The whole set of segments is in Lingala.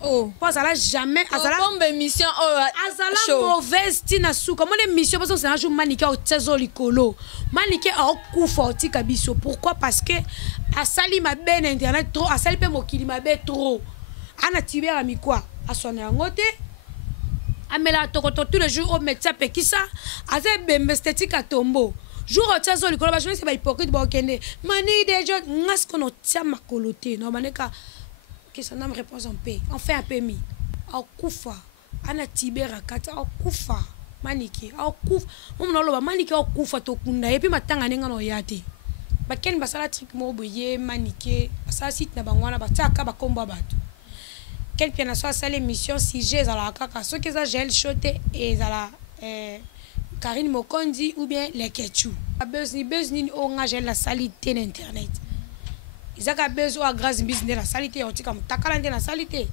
Oh, pas ça là jamais. Azala. Bombe émission. Oh, azala mauvaise tina sou. Comment les missions parce que c'est un jour maniqué au tsezo likolo. Maniqué au kufa tika biso. Pourquoi? Parce que asali ma ben internet trop, asali pe mokili ma ben trop. Ana tibera mi quoi? Asone angote. Amela tokoto tous les jours au médecin pekisa. Aze bembestetika tombo. Jour au tsezo likolo ba je sais pas hypocrite ba okende. Mani déjà ngas kono tia makolote. Non maneka que son âme repose en paix. On fait un peu mis. Au kufa. Ana tibera kata au kufa. Maniki. Au kufa. Mon nom loba maniki au kufa to kunda. Et puis matanga nenga no yate. Ba ken basala trick mo boye maniki. Basala site na bangwana ba tsaka ba komba batu. Ken piana so sala émission si j'ai za la kaka. So que ça gel shoté et za la Karine Mokondi ou bien les Ketchou. Bezni o nga gel la salité d'internet. Ils ont besoin de grâce business la salité on dit comme takalande la salité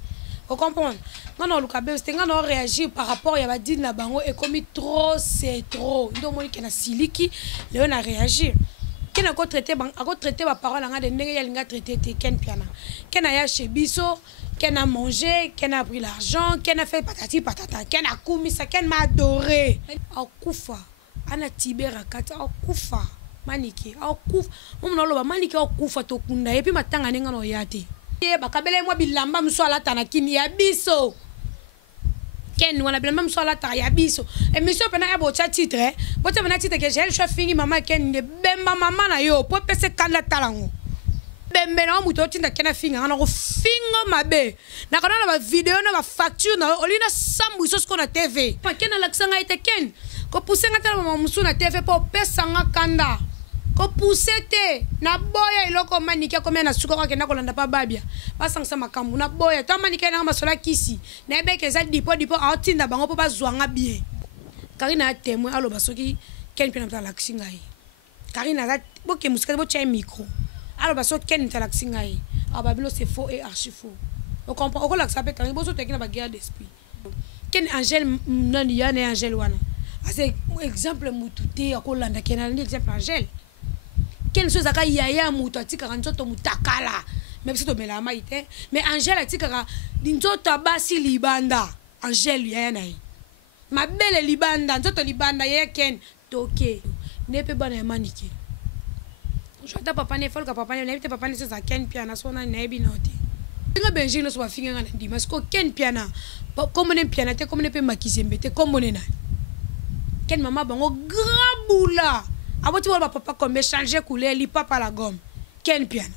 vous comprenez non non le besoin c'est qu'on réagir par rapport à va dire na bango et comme trop c'est trop donc moi qui na siliki le on a réagi qui n'a pas traité ma parole en de ndenge yalinga traité ken piana ken a ya chez biso ken a mangé ken a pris l'argent ken a fait patati patata ken a koumi ça ken m'a adoré au kufa ana tibera kata au kufa maniki au kufa mon loba maniki au kufa to kunda et puis matanga nenga no yate e bakabele mwa bilamba mswala tana kini ya biso ken wana bilamba mswala ta ya biso émission pena ya bocha titre bocha pena titre que j'ai choisi fingi mama ken de bemba mama na yo po pese kanda talango bembe na muto tinda kena finga na ko fingo mabe na kana na ba vidéo na ba facture na olina sambu so ko na TV pa ken na laksanga ite ken ko pusenga tala mama musu na TV po pesa nga kanda ko poussete na boya iloko manike ko mena suko ka kenda ko landa pa babia basangisa makambu na boya to manike na masola kisi na ebeke za dipo atinda bango po bazwanga bien Karina a témoin aloba soki ken pena mta laksinga yi Karina za boke musika bo tcha micro aloba so ken mta laksinga yi ababilo c'est faux et archi faux on comprend ko laksa pe Karina bo so tekina ba guerre d'esprit ken Angel nani ya na Angel wana ase exemple mutute akolanda kenala ni exemple Angel quelle chose aka yaya muto atika nzoto mutakala même si to mela maite mais Angèle atika nzoto abasi libanda Angèle yaya nai ma belle libanda nzoto libanda yaya ken toke nepe bana manike jota papa ne folka papa ne nevite papa ne ça ken piana sona nebi note nga benjing no so ba finga ngana ndi parce que ken piana comme ne piana te comme ne pe makizembe te comme ne na ken mama bango grand boula aboti wala papa comme changer couleur li papa la gomme ken piano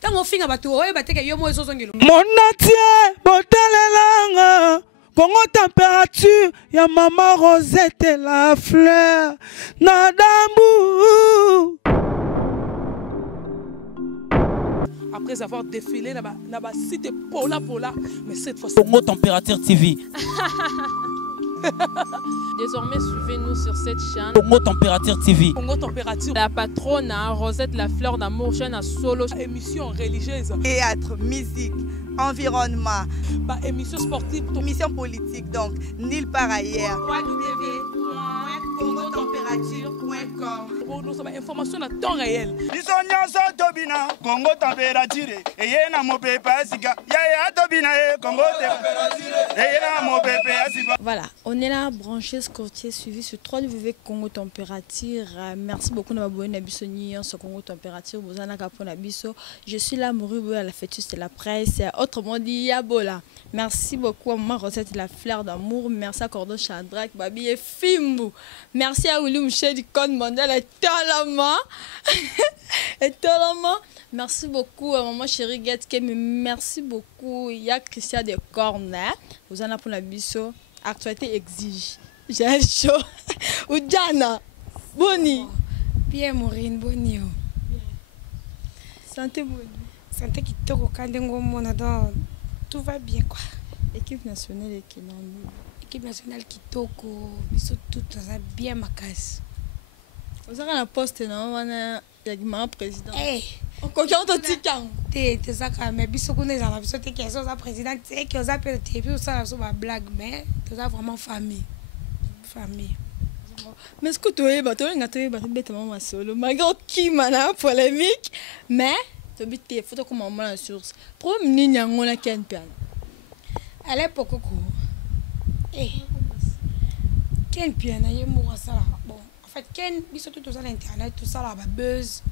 tango finga batu oye bateke yo mo ezozongelo monatie botalelanga Congo température ya maman Rosette la fleur nadambu. Après avoir défilé là-bas site Pola mais cette fois Congo Température TV. Désormais, suivez-nous sur cette chaîne. Congo Température TV. Congo Température. La patronne Rosette la fleur d'amour, chaîne à solo. Émission religieuse. Théâtre, musique, environnement. Bah, émission sportive. Émission politique, donc, nulle part ailleurs. www.congotempérature.com. Pour nous avoir information à temps réel. Congo Température. Et yena mo pepe asika. Ya tobina Congo Température. Et yena mo pepe asika. Voilà, on est là, branché, scortier, suivi sur www.Congo Température. Merci beaucoup de m'abonner à Bissoni sur Congo Température. Vous en avez pour Bisso. Je suis là, Mourou, à la fêtus de la presse. Autrement dit, Yabola. Merci beaucoup à Maman Rosette la fleur d'amour. Merci à Cordo Chandrak, Babi et Fimbu. Merci à William Michel du Code Mondial et Tolama. Et Tolama. Merci beaucoup à Maman Chérie Getke. Merci beaucoup. Il y a Christian de Cornet. Vous en avez pour Bisso. Actualité exige. J'ai un show. Ou Diana. Boni. Bien Maureen, Boni. Santé Boni. Santé qui te recommande donc tout va bien quoi. Équipe nationale et Kinambi. Équipe nationale qui toko, biso tout ça bien ma case. Vous avez un poste non, on a le président. Eh, on coquille ton tikan. T'es ça quand même biso connaît ça, biso t'es qui ça président, t'es qui ça peut être puis ça ma blague mais tout ça vraiment famille. Famille. Mais ce que tu es bateau, on a trouvé bêtement solo. Malgré qui mana polémique, mais tu as tes photos comme maman la source. Pour ni nyango na ken piano. à l'époque Ken piano yemo ça bon en fait Ken biso tout ça l'internet tout ça là ba buzz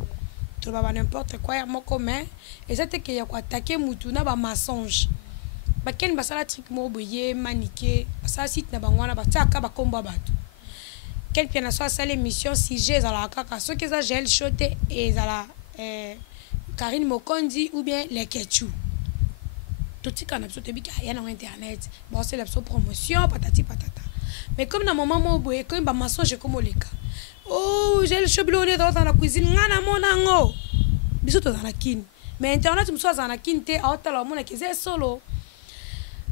tout ba n'importe quoi ya moko mais et c'était que ya ko attaquer mutu na ba mensonge ba Ken ba sala trick mo boye maniquer ça site na bangwana ba tsaka ba komba batu Ken piano soit ça l'émission si j'ai za la kaka ce que ça gel shoté et za la Karine Mokondi ou bien les Ketchou tout ce qu'on a besoin de bien qu'il y a sur internet bon c'est la promotion patati patata mais comme dans moment mo boye comme ba mensonge comme le cas oh j'ai le cheblonné dans la cuisine ngana monango biso to dans la kin mais internet me soit dans la kin te autant mona ki c'est solo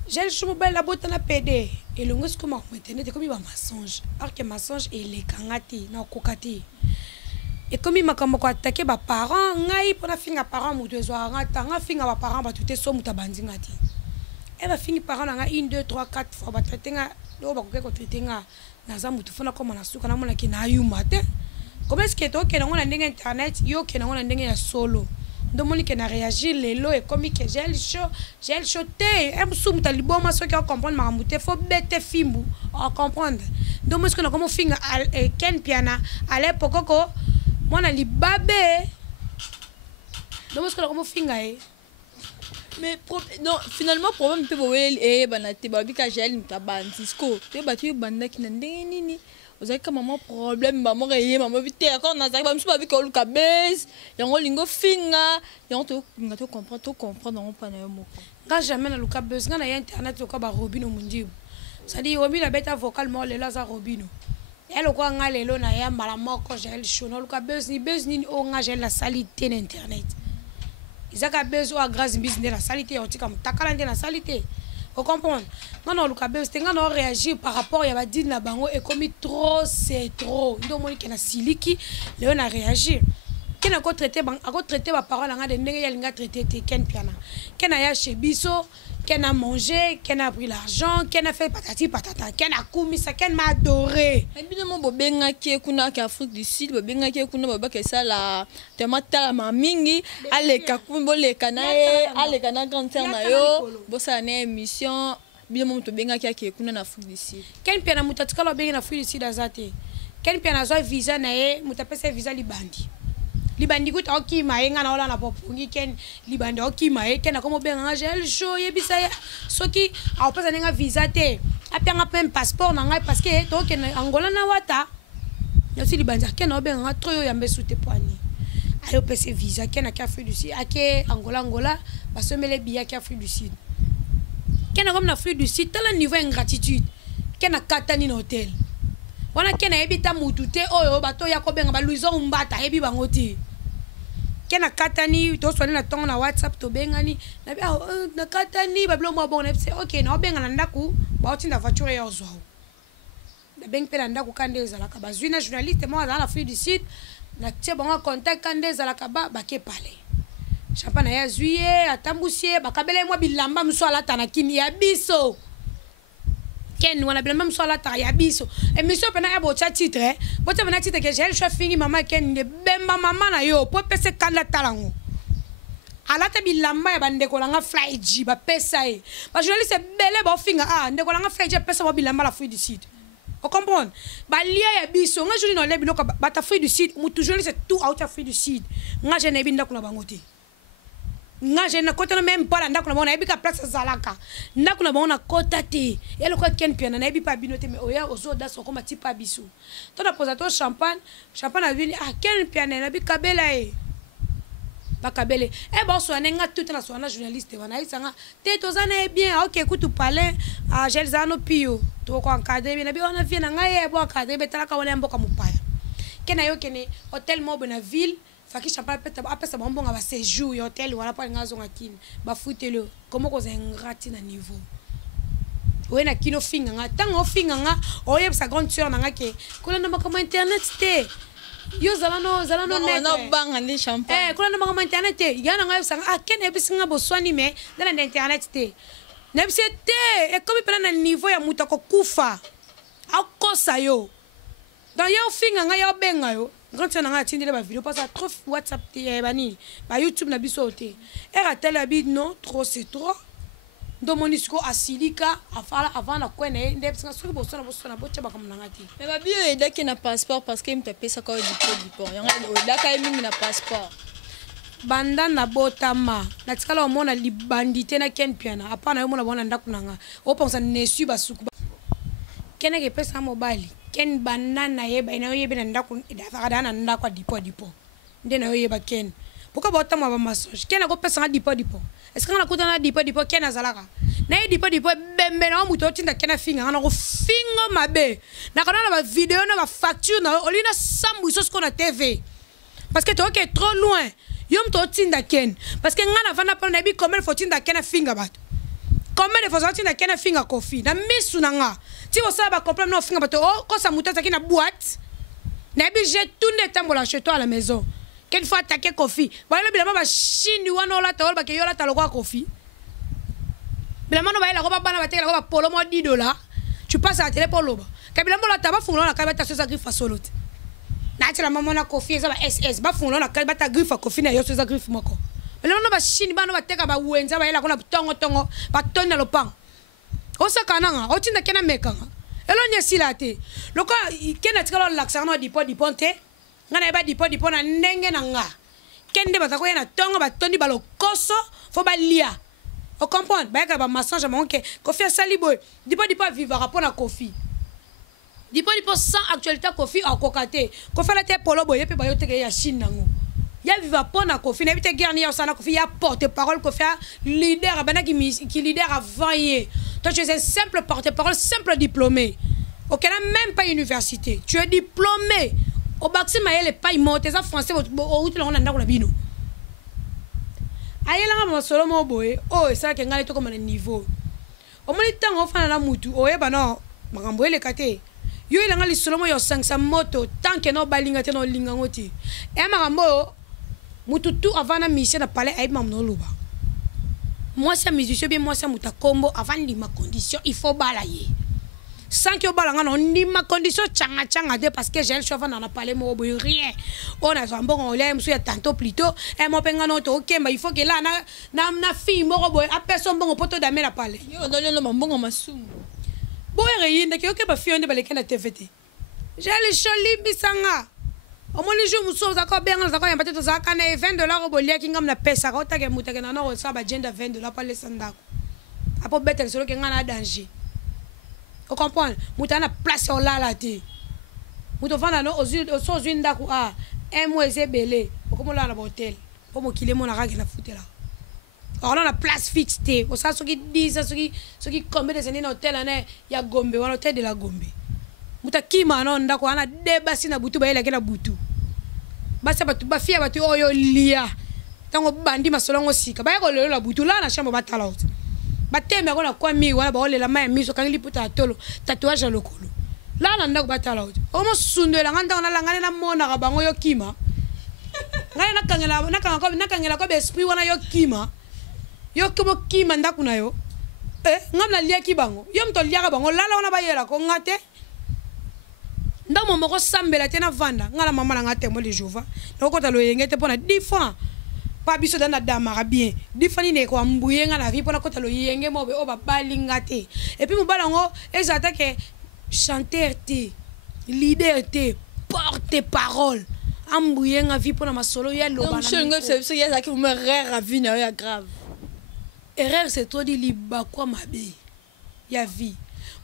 j'ai le chemobel la botte na PD et le ngos comme internet comme ba mensonge alors que mensonge et les kangati na kokati et comme il m'a comme quoi attaquer ba parents ngai pour na finga parents mu deux soirs nga finga ba parents ba tout est so muta bandinga ti et ba fingi parents nga 1 2 3 4 fois ba traiter nga do ba ko traiter nga na za mutu fona comme na suka na mona ki na yuma te comment est-ce que to ke na ngona ndenge internet yo ke na ngona ndenge ya solo ndo moni ke na réagir lelo et comme que j'ai le show te e musu muta liboma so ke comprendre ma mute faut bête fimbu à comprendre ndo mo ce que na comme finga Ken piana à l'époque ko mona libabe donc ce que comme finga mais non finalement problème peut boye banate babika gel ntabandisco te batu bandaki na ndenge nini ozaka maman problème maman reye maman vite encore na zaka bamsu babika oluka base yango lingo finga yango to comprendre on pas na yo moko nga jamais na luka base nga na internet ko ba Robino mundibu ça dit Robino beta vocal mo le laza Robino elle quoi nga lelo na ya mala moko j'ai le chono luka buzz ni o nga j'ai la salité d'internet izaka buzz o grâce business la salité on tika mutakala ndena salité vous comprenez non luka buzz tenga no réagir par rapport ya ba dit na bango et comme trop c'est trop ndo moni ke na siliki leo na réagir kena ko traiter ba parole nga de ndenge ya linga traiter te Ken piana kena ya chez biso Ken a mangé, Ken a pris l'argent, Ken a fait patati patata, Ken a commis ça, Ken m'a adoré. Évidemment, bobenga ki kuna ki Afrique du Sud, bobenga ki kuna baba ke ça la temata la mamingi, ale kakumbo le kanae, ale kana grande terre na yo, bo ça na émission, évidemment to benga ki kuna na Afrique du Sud. Ken piana mutatika lo benga na Afrique du Sud azate. Ken piana zo visa na ye, mutapesa visa libandi. Libandi gut oki maenga na ola na popungi Ken libandi oki mae Ken akomo benga gel show yebisa soki a opesa nenga visa te apianga même passeport na ngai parce que to Ken Angola na wata yo si libandi Ken obenga troyo ya mbesute poani ayo pese visa Ken a Afrique du Sud ake Angola basomele biya ki Afrique du Sud Ken comme na Afrique du Sud tala niveau ingratitude Ken a katani na hotel wana Ken ebita mutu te oyo bato ya ko benga ba Louison Umbata ebi bango te Ken a katani to sone na tongo na WhatsApp to bengani na bia na katani ba blo mo bon na se OK na benga na ndaku ba otinda voiture ya ozwa na beng pe na ndaku kandeza la ka bazwina journaliste mo za na Afrique du Sud na tie bonga contact kandeza la ka ba ke pale champagne ya juillet atambusie bakabele mo bilamba mso ala tanakini ya biso Ken wana bila même soit la taille abiso émission pena ya bocha titre bocha pena titre que j'ai le choix fini maman Ken de bemba maman na yo po pese kala talango ala ta bilamba ya bande ko langa fly ji ba pesa e ba journaliste bele ba finga ndeko langa fly ji pesa ba bilamba la Afrique du Sud vous comprenez ba lia ya biso nga joli no le biloko ba ta Afrique du Sud mu toujours c'est tout out Afrique du Sud nga je ne binda kuna bangote nga je na kota même pas ndako na bona ebika place zalaka ndako na bona kota te yelo ko Ken piana na ebipa binote mais oya ozoda so koma tipa bisu to na posa to champagne a vini Ken piana na bika bela bakabele bon so nga tout na so na journaliste wana isanga te to zana bien OK écoute parler a Gelzano Pio to ko encadrer bien na bi ona vie na nga bo encadrer betala ka wona mboka mupaya Ken ayo kene hôtel mo na ville faki champagne après ça bonbon va séjour hôtel wala pa ngazo ngakini ba futelo comment ko zengati na niveau we na kino finga nga tango finga nga oye sa grande sœur na ngake kula na makoma internet te yo zalano net no banga ndi champagne kula na makoma internet te yana nga sa Ken ebisinga boswani me na internet te na bisete e comme pena na niveau ya mutako kufa akosa yo dans yo finga nga yo benga yo quand tu as attendu la vidéo parce que trop WhatsApp bani ba YouTube na biso te era tel habit non trop c'est trop ndo moni siko asilika avant na kwene nde parce que bosona bocha bakamnanga ti mais ba bio edaki na passeport parce que mtapesa kwa dipo yanga odaka mingi na passeport banda na botama na tikala omona libandité na ken piana apana yo mona bona ndaku nanga o pensa nesu basuku kene ke pesa mobile ken banana yeba ina yeba na ndaku dafa na ndaku dipo nde na yeba ken pourquoi botama ba massage ken ko pesa dipo est-ce que on a kutana dipo ken azalaka na dipo bembe na muto tinda ken finga na ko finga mabe na kana ba vidéo na ba facture na olina sambu so ko na TV parce que toi qui est trop loin yom to tinda ken parce que ngana vana pa na bi comment faut tinda ken finga bato comment il faut tinda ken finga kofi na misu na nga ti o sa ba comprendre no finga bato oh ko sa muta taki na boîte na bi j'ai tourné tambola chez toi à la maison quelle fois attaquer kofi ba le bilama ba chini wana ola ta ba ke yola ta lokwa kofi bilama no ba ila ko ba bana ba te ba polo mo $10 tu passes à la télé pour loba ka bilama la ta ba fungula na ka ba ta so sa griffe solote na tira mama na kofi za ba SS ba fungula na ka ba ta griffe kofi na yo so sa griffe moko bilama no ba chini ba no ba teka ba wenza ba ila ko na tongo ba tonna lo pang o sa kananga o tinda kena mekanga elo nya silate loko kena tikalo laksa no dipo te ngana ba dipo na ndenge na nga kende batako yana tongo batondi balokoso fo balia o comprendre ba ka ba massage monke kofi asali boy dipo vivra pona kofi dipo sans actualité kofi a kokate kofi la te polo boy pe ba yo teke ya Chine nango ya vivra pona kofi na bite guerre ni ya sana kofi ya porte-parole kofi leader bana qui leader avant hier toi tu es un simple porte-parole simple diplômé aucun même pas université tu es diplômé au baxi maël pas immortel ça français au route là on anda kuna bino ayela ngama solo mo boy oh ça que ngale to comme un niveau au moins temps ofana na mutu oyeba no makambo ele kate yo ile ngali solo mo yo 500 moto tant que no balinga te no linga ngoti e makambo mutu tout avant na mission na palais ay mam no luba moi c'est musicien bien moi c'est muta combo avant di ma condition il faut balayer sans que balanga non ni ma condition changa de parce que j'ai le chauffeur n'en a parlé mo rien on a un bon on l'aime sur tantôt plutôt et mon penga non to OK mais il faut que là na fille mo boy a personne bon poto d'amener la parler yo non non bon masum boy rien que OK ba fille on de baleka na TVT j'ai le choli bisanga au moins les jours muso za ko benga za ko yamba to za kana $20 obolia kingam na pesa ko ta ke mutake na no sa ba agenda $20 pa le sandako apo betel solo ke ngana danger. Vous comprenez? Vous avez place là là té. Vous devez aller aux yeux d'aku ah un mois c'est belé. Vous comme là dans l'hôtel. Pour me killer mon arabe la foutre là. Alors on a place fixe té. Au sens qui disent ce qui combien des années dans l'hôtel là il y a Gombe, on hôtel de la Gombe. Vous avez qui maintenant d'aku on a débassé na butu ba ile kena butu. Basa batu ba fia batu oyo lia. Tango bandi masolongo sika. Ba ko le la butu là na chambre batala autre. Bateme ko na kwa mi wana ba olela mai miso kangi liputa tolo tatouage lokolo la na ndako batala ojo o mo sundela nganda na langane na mona ka bango yo kima ngana nakangela ko be esprit wana yo kima ndako na yo ngamna lia ki bango yo mto lia ka bango lala wana ba yela ko ngate ndamo moko sambela tena vanda ngala mama na ngate mo le jova noko ta lo yengete pona 10 francs pas biso dans la damara bien difani ne ko ambuyenga na vie pona kota lo yenge mo be o ba balinga te et puis mo balango ezata ke chanteur te leader te porte parole ambuyenga vie pona masolo ya lo bana donc c'est ya ki mo rare vie na ya grave erreur c'est toi di liba kwa mabe ya vie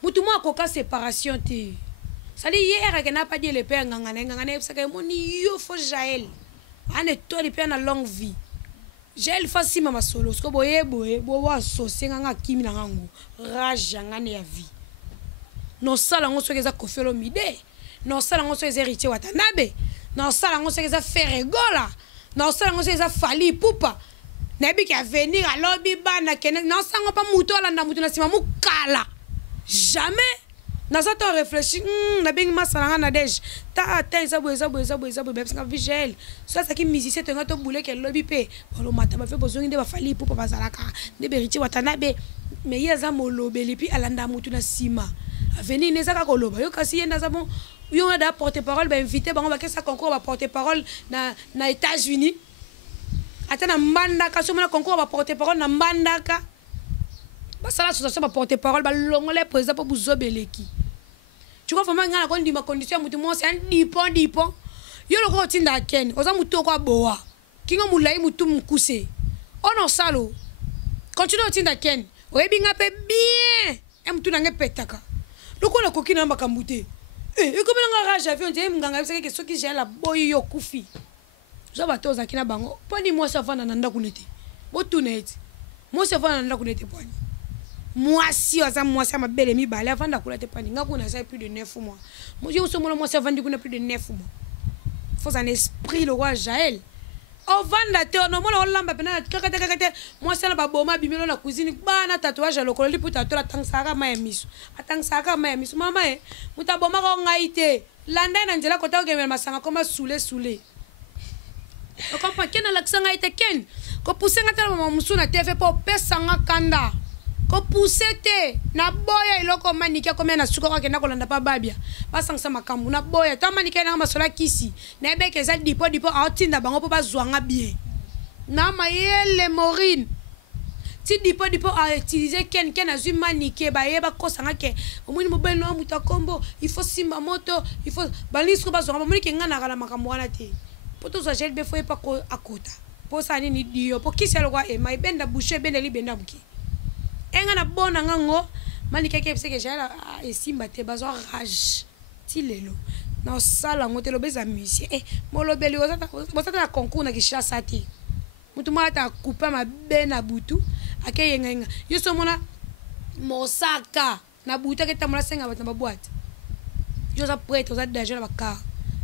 mutu mo akoka séparation te ça dit hier que n'a pas dit le père ngangane parce que mon yo fo Jaël ane toi di père na longue vie j'ai le facile mama solo sko boye bo wa so senga kimi na ngango raja ngane ya vie no sala ngo so keza kofelo mide no sala ngo so keza héritier watanabe no sala ngo so keza feregola no sala ngo so keza fali pupa nebi ki venir à lobby bana kene no sango pa muto la na muto na sima mukala jamais na ça t'as réfléchi na bing masala na dej ta atteint ça boza parce que vigile ça qui musicien te ngato boule ke lobby pe bolo mata ba fait besoin de ba fali pour pas zalaka de beriti watanabe mais yaza molobeli puis alanda mutu na sima venir ne zaka koloba yo kasi yenda za bon yo da porte parole ba invité ba on va que ça concours ba porte parole na États-Unis atana mbandaka so mona concours ba porte parole na mbandaka basala association baporte parole balongole président mpo bozobeleki tu vois vraiment ngana kondima condition ya mutu mwasi un dipon yo loko otinda kene oza mutu oko abowa kingo mulai mutu mukuse ono salo continue otinda kene oyebi nga mpe bien e mutu nange petaka loko na koki na makambo te ekomela nga rage avion te mnganga yebisaki ke soki jela boyi yo kufi zo bato ozalaki na bango poni mwasi avanda na ndako nete botuna ete mwasi avanda na ndako nete poni mwasi aza mwasi ya mabele mibale avanda kula te pani nga kuna aza plus de 9 mois moyo osomona mwasi avandi kuna plus de 9 mois faut un esprit le roi Jaël ovanda te onomona olamba pena kaka te mwasi na baboma bimelo na cuisine bana tatouage ya lokolo lipu tatola tangsaka ma emiso atangsaka ma emiso mama mutaboma ko ngai te landa na njela kota okemela masanga koma soule okompa kena laksanga ite ken ko pusenga tala mama musuna TV po pesanga kanda ko pusete na boya iloko manike ko mena suko ko kena ko landa pa babia basangsa makambu na boya ta manike na masola kisi na ebeke za dipo atinda bango po bazwanga bien na mayele morine ti dipo a utiliser ken azui manike ba yeba kosanga ke omuni mobile no mutakombo il faut simba moto il faut balisco bazwanga omuni ke ngana kala makambu wana te poto za gel be foi pa ko akota po sa ni dio po kiselo kwa mai benda boucher benda li benda muki enga na bona ngango malika ke pseke jala esimba te bazo rage ti lelo na sala ngote lobeza misi molobeli ozata na concours na kishasa te mutu mata couper ma bena butu akeyenga yo somona mosaka na butu ke tamula senga batamba boîte yo za prêtre oza danger na bakar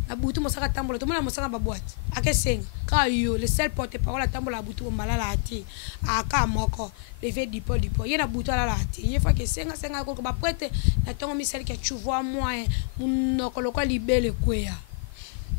na butu mosaka tambola tomona mosaka ba boîte akesenga ka yo le seul porte parole tambola butu malala ati aka moko lever dipo ye na butu ala ati ye fa ke senga ko ba prêtre na tongo misali ke tu vois moi munoko lokwa libele kwea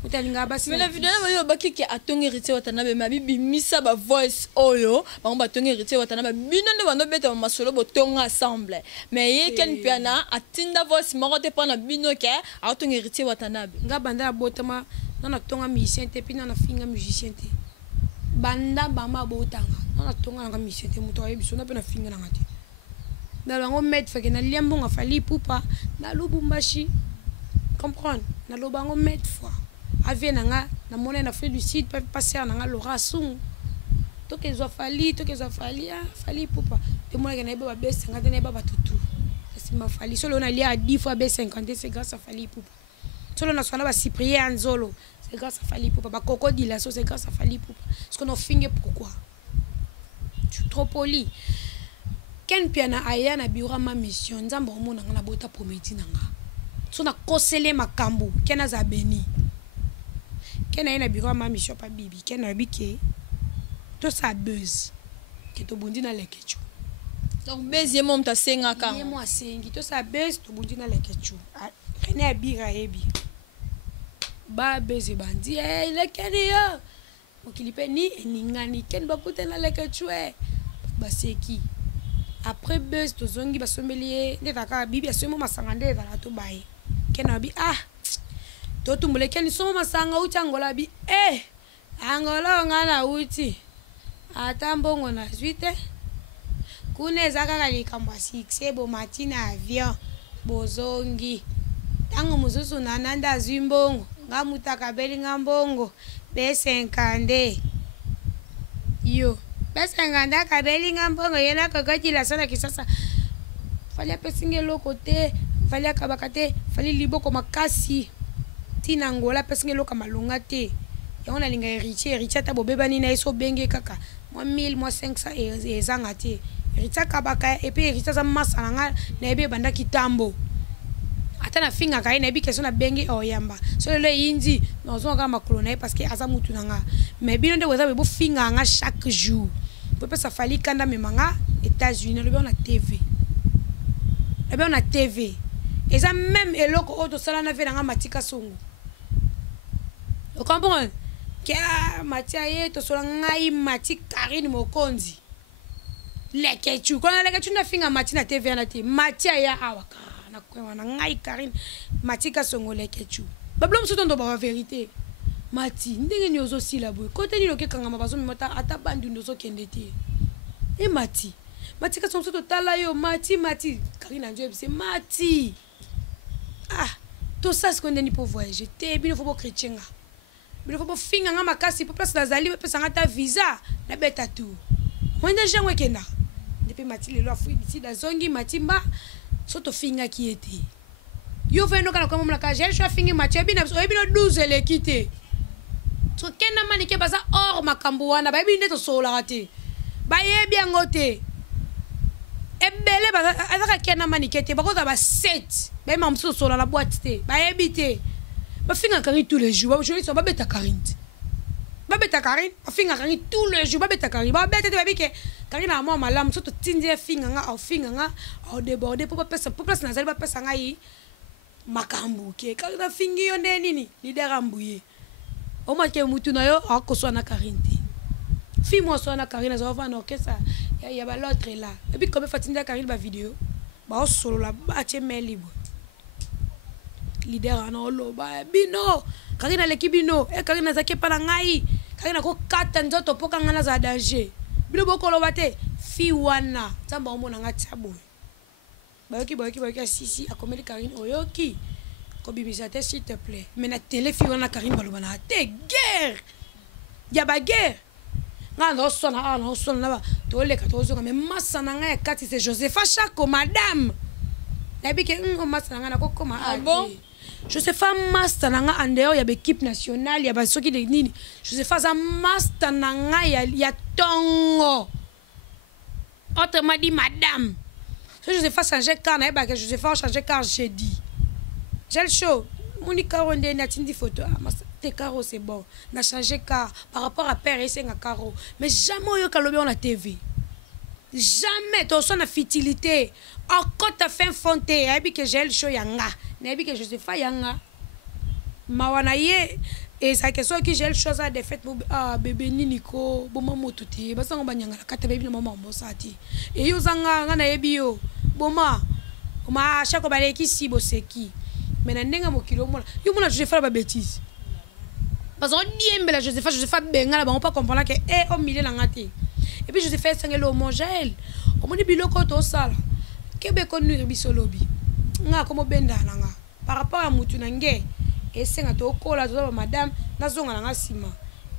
mutalinga basi mais la vidéo na yo baki ke atongi héritier watanabe mabibi misa ba voice oyo bango batongi héritier watanabe bino nde bando beta masolo botonga ensemble mais ye ken piana atinda voice moko te pona bino ke atongi héritier watanabe nga banda ya botama nana tonga musicien te puis nana finga musicien te banda bama botanga nana tonga nga musicien te muto ayebiso na pe na finga nga te na bango met feke na liambo nga fali pupa na lubumbashi comprendre na lobango met fois avie nanga na mona na fait du site peut passer nanga Laura Sung to ke zo fali fali pupa te mona ke na ba B50 te na ba tutu kasi ma fali solo na lia 10 fois B50 c'est grâce à fali pupa solo na sona ba Cyprien Nzolo c'est grâce à fali pupa ba crocodile c'est grâce à fali pupa parce qu'on a fingé pourquoi tu trop poli ken piana aya na biura ma mission nzambo mona na bota prometi nanga so na kosele makambu kena za beni kena ina biura ma mission pa bibi kena bike to sa buzz ke to bundi na lekecho donc bezie mom ta senga ka ye mo asengi to sa buzz to bundi na lekecho kena bira ebi ba beze bandi lekeni yo mokilipe ni ningani ken bakute na lekecho baseki après buzz to zongi basombelier ndeka bibi asomo masanga ndeka la to baye kena bi to tumbule ken somo masanga uchangola bi angola ngana uti atambongo na suite kuneza kaka likambo 6 bo matina avion bozongi tango muzuzu na nanda zimbongo ngamutaka beli ngambongo B50 yo B50 kabeli ngambongo yena kakati la sala kisasa fali apesinge loko te fali akabakate fali liboko makasi tina ngola pesinge loka malonga te yango na linga héritier ta bobebani na eso benge kaka moi 1000 moi 500 ezanga te héritier kabaka et puis héritier za masanga na ebe banda kitambo ata na finga kai na ebi keso na benge oyamba so le yindi no zo nga makolo na parce que aza mutu nanga mais bino nde weza bo finga nga chaque jour pepe sa fali kanda memanga États-Unis le na TV na TV eza même eloko auto sala na vela nga matika songo o comprendre que matia ye to sola ngai mati Karine Mokonzi lekechu kona lekechu na finga mati na TV na te matia ya awaka na kwa na ngai Karine matika songo lekechu bablom sotondo ba vérité mati ndenge nyozo sila boy kote ni loke kanga mabazo mimota ata bandu ndozo kende te mati Mati ka somso totala yo Mati Karina Job c'est Mati. Ah, tout ça ce qu'on est ni pour voyager. Te bino faut pas chrétien. Bino faut pas finga nga makasi pour place nazali pe sanga ta visa na beta tout. Moi déjà moi kenda. Depuis Mati le lo afu ici da zongi Matimba soto finga qui était. Yo veno kana kwa mla ka je suis fingi Mati bino 12 le quitter. So kenda mani ke baza or makambo wana ba bino to sola raté. Ba yebi angote. Ebele ba azaka kena manikete ba kota ba 7 ba mam so sola la boîte te ba ebité ba finga kari tous les jours ba joli so ba beta 40 ba beta 40 ba finga kari tous les jours ba beta 40 ba beta te ba bike kari na mo malam so to tindie finga nga au déborder pour place na zali ba pesa nga yi makambu ke kari na fingi yo nini leader ambuye o ma ke mutu na yo akoswa na 40 fi moi so na Karine zo va na orchestre ya ba l'autre là et puis comme Fatinda Karine ba vidéo ba solo la ba cheme libre leader ana lo ba bino Karine l'équipe bino e Karine za ke pa na ngai Karine ko kata nzoto poka ngana za danger bino bokolo bate fi wana tsamba omona ngati sabo ba yoki sisi akomeli Karine oyoki ko bimisa te s'il te plaît mais na télé fi wana Karine baloba na te guerre ya ba guerre. Non, son là-bas. Tous les 14 ans, mais Massananga, Kati, c'est Josepha Chako, madame. N'habite que Massananga, comment ah bon? Josepha Massananga, en dehors, il y a l'équipe nationale, il y a ceux qui disent Josepha Massananga, il y a Tongo. Autrement dit, madame. Si Josepha change car, Josepha change car, j'ai dit. J'ai le show. Monica Ronde, n'a pas photo. Tes carreaux c'est bon, n'a changé car par rapport à père et c'est un carreau, mais jamais yo kalobé on la TV, jamais ton son a futilité, encore ta fin fonté, et puis que j'ai le show yanga, et puis que je sais pas yanga, mawanaye et ça question qui j'ai le chose à défaite ah bébé niniko, bon maman tout est, bas on banyanga la carte bébé maman bosati, et yo zanga ngana ebio, bon ma chaque balé qui si boseki, mais n'enga mo kilo mo, yo mo na je fais la bêtise. Parce qu'on dit que Josepha Benga, on pas comprendre que est au milieu de la gâte. Et puis Josepha c'est le homogène. On dit biloko to sala. Kebe konnu biso lobby. Nga comme benda nanga. Par rapport à mutu nangé et senga to kola to madame nazonga nanga sima.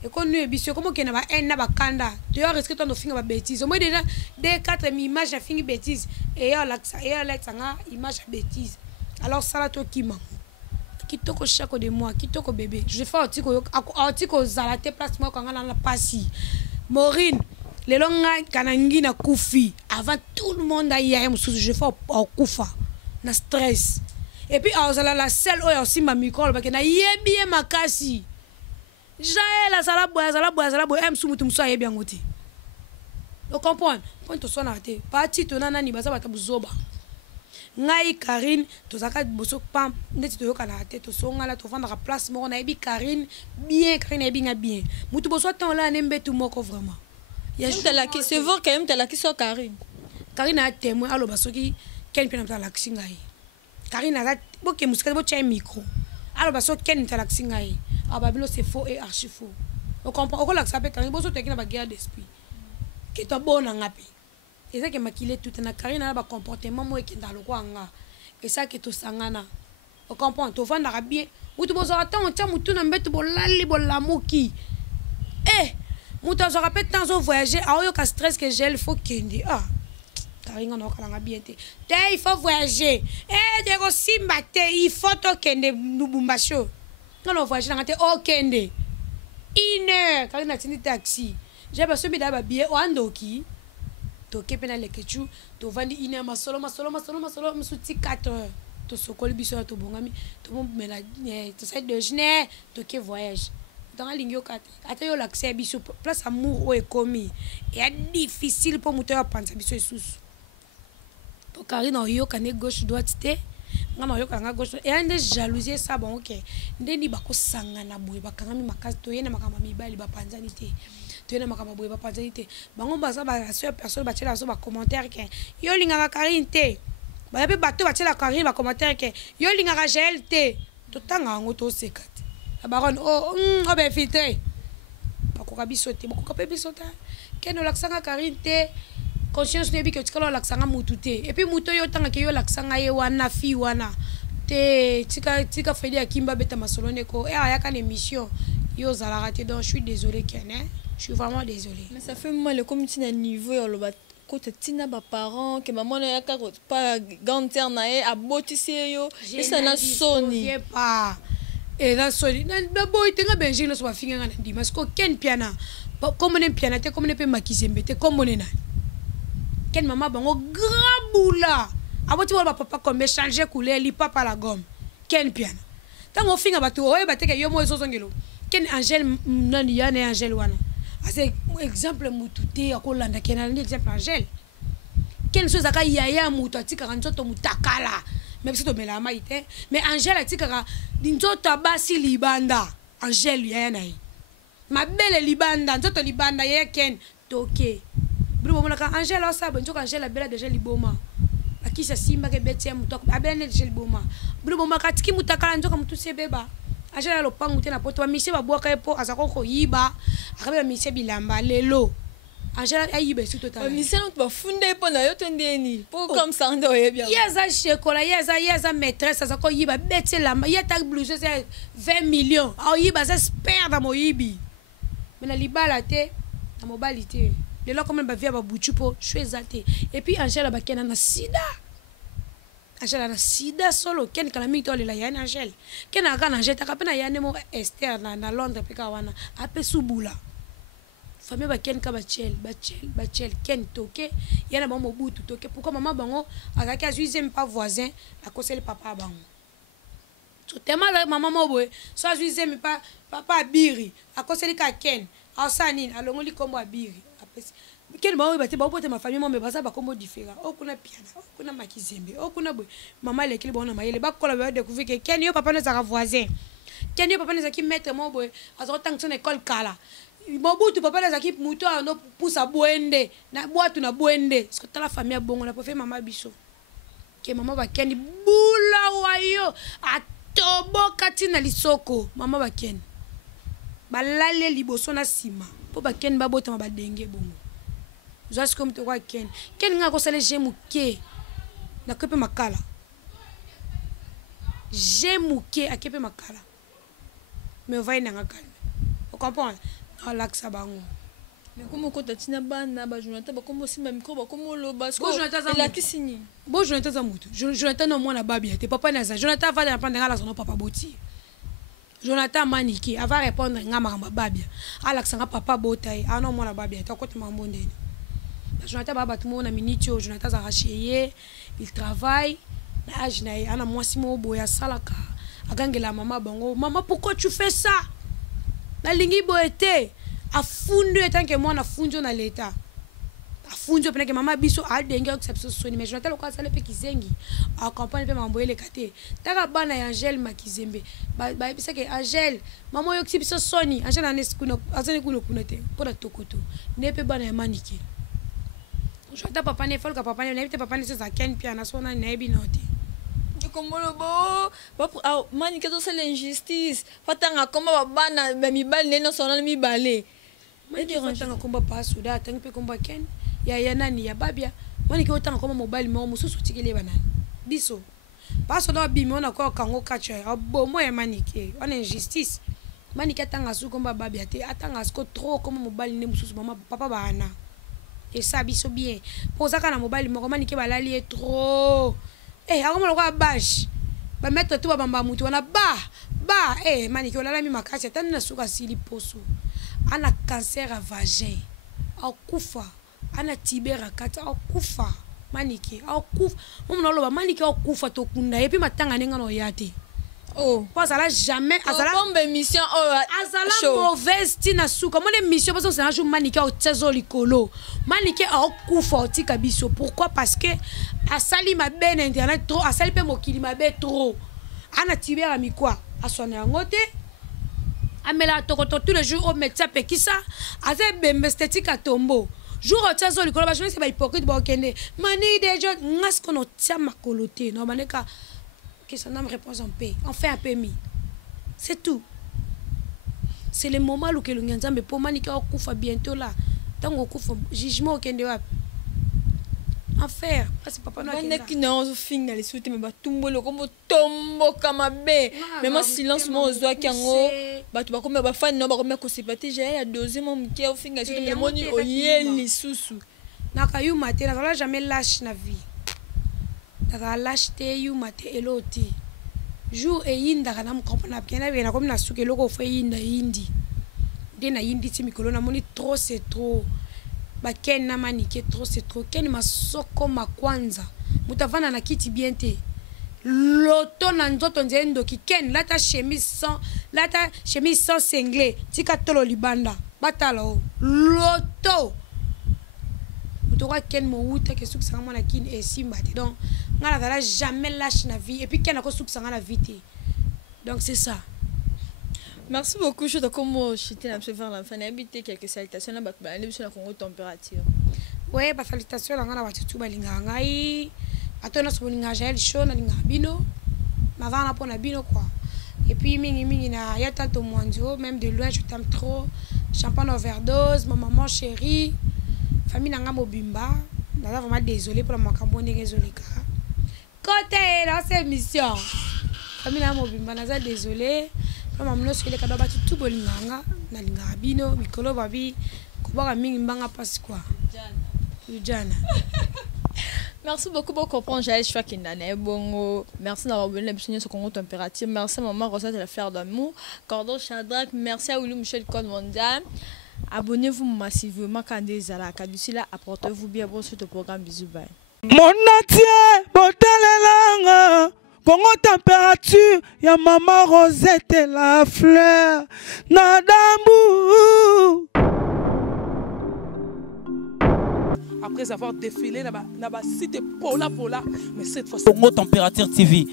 Et konnu biso comme que na ba en na ba kanda. Tu as risqué ton finga ba bêtise. Au moins déjà des 4 images à fingi bêtise et ya nga image à bêtise. Alors ça la to kima. Kitoko chaque de moi, kitoko bébé. Je fais article zalate place moi quand on a la passi. Maureen, les longs kanangi na koufi. Avant tout le monde a hier, je fais au koufa, na stress. Et puis la selle aussi ma micro parce que na yebi makasi. Jaël la bois, aime sous mutum so yebi ngoti. Vous comprenez? Point to so na te. Parti to nana ni baza batabuzoba. Ngai Karine tozaka boso pam neti to yoka na tête to songa la to vendre la place mo na ebi Karine bien Karine ebi nga bien mutu boso ton la nembe tout moko vraiment ya juste la qui c'est vrai quand même la qui so Karine a témoin alo basoki ken pena ta la ngai Karine a boke musika bo tcha micro alo baso ken ta la ngai ababilo c'est faux et archi faux on comprend on la ça peut Karine boso te kina ba guerre d'esprit que to bona ngapi. Et ça qui m'a quitté tout un Karine a un comportement moi qui est dans le coin et ça qui tout sangana. On comprend tout vendre bien. Ou tu peux attendre on tient mutu na mbete bolali bolamuki. Eh, mutu se rappelle tant au voyager a yo ka stress que j'ai il faut kende. Ah. Karine on a kala bien te. Il faut voyager. Eh, de ko simba te il faut to kende Lubumbashi. Quand on voyage dans te o kende. 1 heure Karine a tini taxi. J'ai pas celui d'aba bien o andoki. To kepena lekechu to vandi ine masolo musuti 4 heures to sokoli biso to bongami to mela to side de jne to ke voyage dans lingio kate ata yo l'accès biso place amour o ekomi et difficile pour muto penser biso sous to Karine yo kané gauche droite te ngana yo kanga gauche et ande jalousie ça bon OK ndeni bako sangana boye bakangami makasi to yena makama mibali ba panzani te tu es makama boye ba panzani te bango baza ba seule personne ba tela so ba commentaire que yo linga Karine te ba pe bato ba tela Karine ba commentaire que yo linga Rachel te to tanga ngo to sekate baron o be fité ba ko kabiso te ba ko kape biso ta keno laksanga Karine te conscience nebi que tikalo laksanga mutu te et puis muto yo tanga ke yo laksanga ye wana fi wana te tika fedi akimba beta masolone ko e ayaka émission yo zala raté donc je suis désolé Ken hein je suis vraiment désolé mais ça fait mal comme tu na niveau yo loba côté tina ba parents que maman na ka pas ganter na e abotisi yo et ça na soni pas et la soni na boy tenga benji no so ba finga na ndi parce que Ken piana comme on piana te comme on peut makizembe te comme on est na Ken maman bango grand boula aboti wala papa comme changer couleur li papa la gomme Ken piana tango finga batu oye bateke yo mo ezozongelo Ken Angel nani yana Angel wana c'est exemple mutute akolanda Ken nani exemple Angel Ken so zaka yaya mutu atika nzoto mutakala même si to mela maite mais Angel atika nzoto basi libanda Angel yaya nai ma belle libanda nzoto libanda yaya Ken toke bro mona ka Angel osa bonjo ka Angel belle déjà liboma akisa simba ke betia mutu abene déjà liboma bro mona ka tiki mutakala nzoka mutu sebeba Angel lo pangu te na poto ba mise ba boka epo azako ko yiba akabe mise bilamba lelo Angel ayibe su total mise no ba funde po na yo tendeni po comme ça ndo ye bien yeza chocolat yeza maîtresse azako yiba beti lamba yeta blouse c'est 20 millions au yiba ça perd dans mo yibi mais na libala te na mobilité lelo comme ba via ba buchu po chouezate et puis Angel ba kena na sida Angel na sida solo Ken kala mi to lela yana Angel Ken aka na Angel takapena yana mo Esther na Londres peka wana ape subula famille ba Ken ka bachel Ken toke yana ba mo butu toke pourquoi maman bango akaki azuize pas voisin à cause le papa bango tout tellement maman mo boy so azuize pas papa biri à cause le ka Ken asani alongoli kombo abiri apesi Ken ba bate ba pote ma famille mo me basa ba kombo différent okuna piana okuna makizembe okuna boy maman le kili bona mayele ba kola ba découvrir que Ken yo papa ne sera voisin Ken yo papa ne sera mettre mo boy azo tanction école kala mobutu papa ne sera ki muto no pousa boende na boatu na boende parce que ta la famille bongo na pofe maman biso ke maman ba Ken bula wayo atoboka tina lisoko maman ba Ken balale liboso na sima po ba Ken ba bota ma ba denge bongo Zoas comme tu vois Ken nga ko sale jemuke na kepe makala jemuke akepe makala mais va ina calme on comprend relax bango mais comment ko tatina bana ba Jonathan ba comme simba micro ba comme lo basko la kisini bo Jonathan za mutu Jonathan no mwana babia te papa na za Jonathan va prendre ngala son papa boti Jonathan maniki ava répondre ngama babia Alex nga papa botai ano mwana babia ta kote mambonde Jonathan baba tout monde na minitio Jonathan Zarachier il travaille na âge na ana mwasi mo boya salaka agangela maman bango maman pourquoi tu fais ça na lingi boete afundu etant que moi na funjo na l'état afunjo pena que maman biso a dengue exception soni mais Jonathan lokwa sale pe kizengi accompagne pe mamboye le kate taka bana ya Angel makizembe ba bisa que Angel maman yo biso soni Angel na neskuno azane kuno kunete pour tokoto ne pe bana ya manike je t'ai papa ne faut que papa ne n'invite papa ne se ça Ken piana sona na ebi note comme le bo manike to c'est l'injustice fatanga komba babana ba mibale no sona mibale manike fatanga komba pa suda tangi pe komba Ken ya nani ya babia manike otanga komba mobile mo mususu tikele banani biso paso do bimi ona ko kango kacha abomo ya manike on injustice manike tanga su komba babia te atanga sko trop comme mobile ne mususu mama papa bana et ça biso bien pour ça kana mobile mo manike balali est trop akomo kwa bash ba mettre tout ba mutu wana ba manike olala mi makasi atani na suka sili poso ana cancer à vagin akufa ana tibera kata akufa manike akufa mona loba manike akufa to kunda et puis matanga nenga no yate oh pas ça là jamais azala comme émission azala mauvaise tina suka mon émission parce que c'est un jour manike au tsezo likolo manike akufa otika biso pourquoi parce que asali mabe na internet trop asali pe mokili mabe trop ana tibera mikwa asona ngote amela tokoto tous les jours au médecin pekisa aze bembe esthétique à tombeau jour au tsezo likolo ba je sais pas hypocrite ba okende mani déjà ngas kono tia makolote no maneka que son âme repose en paix. On fait un peu mis. C'est tout. C'est le moment où que le Nyanzambe pour manika okufa bientôt là. Tant qu'on okufa jugement au kende wap. Enfer, parce que papa n'a qui n'a fingi les souhaiter mais batumbo le comme tombo kamabe mais moi silence moi ozoa kango batu ba comme ba fan no ba comme ko sepati j'ai la deuxième mon qui au fingi souhaiter mais moni oyeli susu naka yu maté na jamais lâche na vie naka lâche te yu maté eloti jour et yinda kana me comprendre bien na comme na suke loko fe yinda yindi de na yindi ti mikolo na moni trop c'est trop ba ken na manike trop c'est trop ken masoko makwanza mutavana na kiti bien te loto na nzoto nzendo ki ken lata chemise sans singlet tika tolo libanda batala o loto mutoka ken mo wuta ke suk sanga mona kin e simba te donc ngala dala jamais lâche na vie et puis ken ko suk sanga na vie te donc c'est ça. Merci beaucoup. Je te comment j'étais là vers la fin. Habité quelques salutations là, bah les sur la Congo température. Ouais, bah salutations là, on a battu tout balinga ngai. Atona so balinga gel chaud na linga bino. Ma va na pona bino quoi. Et puis mingi na ya tanto mwanzo, même de loin je t'aime trop. Champagne overdose, ma maman chérie. Famille nanga mobimba. Là vraiment désolé pour la makambo désolé ka. Côté dans cette émission. Famille nanga mobimba, naza désolé. Maman sur les cadeaux battu tout bolinganga na linga bino mikolo babi kubaka mingi mbanga passe quoi Jana. Merci beaucoup pour comprendre Jaël choix qui n'a bongo. Merci d'avoir venu les sur Congo température. Merci maman Rosette de la fleur d'amour. Cordon Shadrach, merci à Oulou Michel Code Mondial. Abonnez-vous massivement quand des alaka. D'ici là, apportez-vous bien bon sur le programme. Bisous bye. Mon atier, botalelanga. Congo température, ya maman Rosette la fleur, Nadambu. Après avoir défilé là-bas, cité Pola, mais cette fois-ci. Congo température TV.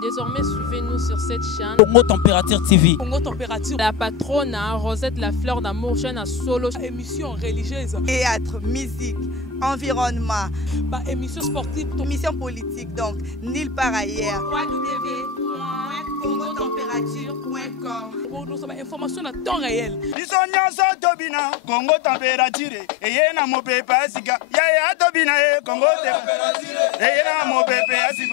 Désormais, suivez-nous sur cette chaîne. Congo température TV. Congo température. La patronne Rosette la fleur d'amour, chaîne à solo. Émission religieuse. Théâtre, musique, environnement. Bah, émission sportive. Émission politique, donc, nulle part ailleurs. www.congotempérature.com. Pour nous avoir information à temps réel. biso nyonso tobina Congo température eye na mopepe asika yaya tobina Congo température eye na mopepe asika